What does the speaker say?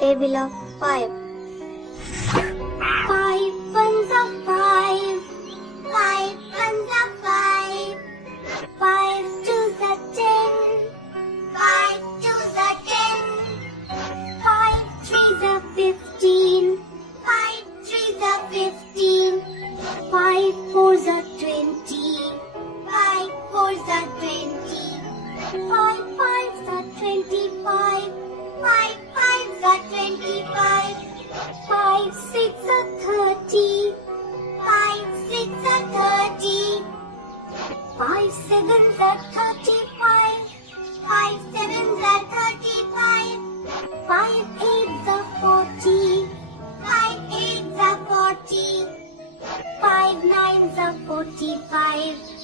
Table of 5. 5 ones are 5. 5 ones are 5. 5 twos are 10. 5 twos are 10. 5 threes are 15. 5 threes are 15. 5 fours are 20. 5 fours are 20. 5 fives are 25. 5 fives are 25. 5 six are 30. 5 six are 30. 5 sevens are 35. 5 sevens are 35. 5 eights are 40. 5 eights are 40. 5 nines are 45.